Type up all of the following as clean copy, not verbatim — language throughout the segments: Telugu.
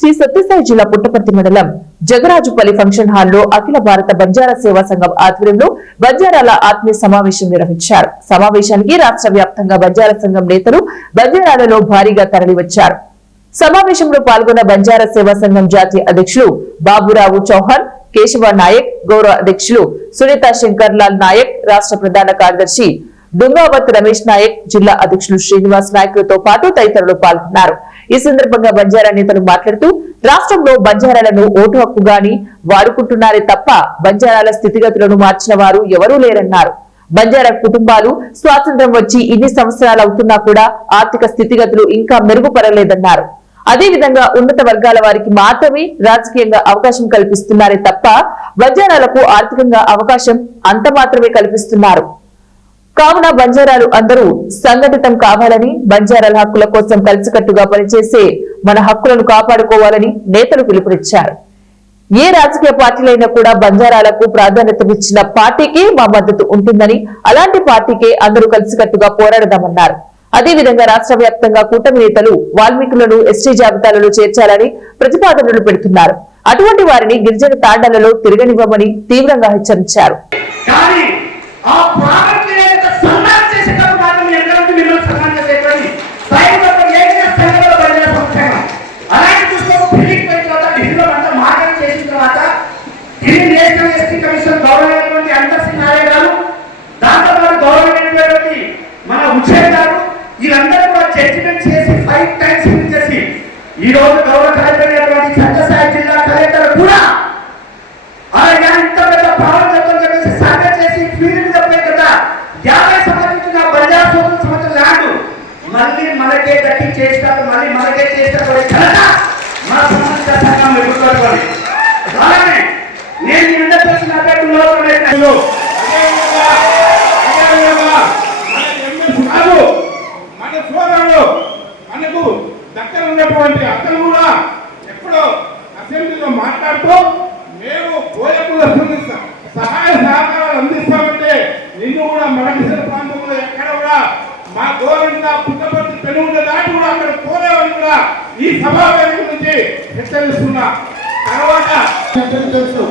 శ్రీ సత్యసాయి జిల్లా పుట్టపర్తి మండలం జగరాజుపల్లి ఫంక్షన్ హాల్లో అఖిల భారత బంజారా సేవా సంఘం ఆధ్వర్యంలో బంజారాల ఆత్మీయ సమావేశం నిర్వహించారు. సమావేశానికి రాష్ట్ర వ్యాప్తంగా బంజారా సంఘం నేతలు బంజారాలలో భారీగా తరలివచ్చారు. సమావేశంలో పాల్గొన్న బంజారా సేవా సంఘం జాతీయ అధ్యక్షులు బాబురావు చౌహాన్, కేశవ నాయక్, గౌరవ అధ్యక్షులు సునీత శంకర్ లాల్ నాయక్, రాష్ట్ర ప్రధాన కార్యదర్శి డుంగావత్ రమేష్ నాయక్, జిల్లా అధ్యక్షులు శ్రీనివాస్ నాయకులతో పాటు తదితరులు పాల్గొన్నారు. ఈ సందర్భంగా బంజారా నేతలు మాట్లాడుతూ రాష్ట్రంలో బంజారాలను ఓటు హక్కుగాని వాడుకుంటున్నారే తప్ప బంజారాల స్థితిగతులను మార్చిన వారు ఎవరూ లేరన్నారు. బంజారా కుటుంబాలు స్వాతంత్ర్యం వచ్చి ఇన్ని సంవత్సరాలు అవుతున్నా కూడా ఆర్థిక స్థితిగతులు ఇంకా మెరుగుపడలేదన్నారు. అదేవిధంగా ఉన్నత వర్గాల వారికి మాత్రమే రాజకీయంగా అవకాశం కల్పిస్తున్నారే తప్ప బంజారాలకు ఆర్థికంగా అవకాశం అంత మాత్రమే కల్పిస్తున్నారు. కావున బంజారాలు అందరూ సంఘటితం కావాలని, బంజారాల హక్కుల కోసం కలిసికట్టుగా పనిచేసే మన హక్కులను కాపాడుకోవాలని నేతలు పిలుపునిచ్చారు. ఏ రాజకీయ పార్టీలైనా కూడా బంజారాలకు ప్రాధాన్యతనిచ్చిన పార్టీకి మా మద్దతు ఉంటుందని, అలాంటి పార్టీకే అందరూ కలిసికట్టుగా పోరాడదామన్నారు. అదేవిధంగా రాష్ట్ర వ్యాప్తంగా కూటమి నేతలు వాల్మీకులను ఎస్టీ జాబితాలలో చేర్చాలని ప్రతిపాదనలు పెడుతున్నారు. అటువంటి వారిని గిరిజన తాండాలలో తిరగనివ్వమని తీవ్రంగా హెచ్చరించారు. వీళ్ళందరూ కూడా జడ్జిమెంట్ చేసి 5 టైమ్స్ చేసి ఈ రోజు గౌరవ కలెక్టర్ సత్యసాయి జిల్లా కలెక్టర్ కూడా ఆయన ఇంత పెద్ద పవర్ చెప్పేసి సర్వే చేసి ఫీల్డ్ చెప్పే కదా 50 సంవత్సరాల బంజారా సంవత్సరం ల్యాండ్ మళ్ళీ మనకే దక్కి చేస్తారు, మళ్ళీ మనకే చేస్తారు మన సంబంధిత సంఘం ఎదుర్కోవాలి. అలానే నేను ఇంత తెలిసిన మనకు దగ్గర ఉన్నటువంటి అతను కూడా ఎక్కడో అసెంబ్లీలో మాట్లాడుతూ మేము కోయకుల సహాయ సహకారాలు అందిస్తామంటే నిన్ను కూడా మడకసిర ప్రాంతంలో ఎక్కడ కూడా మా గోరంగా పుట్టపర్తి పెనుగుండ దాటి కూడా అక్కడ కోరేవని కూడా ఈ సమావేశం నుంచి హెచ్చరిస్తున్నా. తర్వాత తెలుసు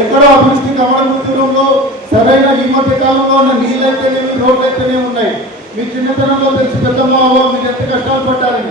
ఎక్కడో అభివృద్ధి కమలముద్రంలో సరైన ఈ మధ్య కాలంలో ఉన్న నీళ్ళైతేనేమి రోడ్లు అయితేనే ఉన్నాయి. మీ చిన్నతనంలో తెలిసి పెద్దమ్మ మీరు ఎంత కష్టాలు పడ్డారని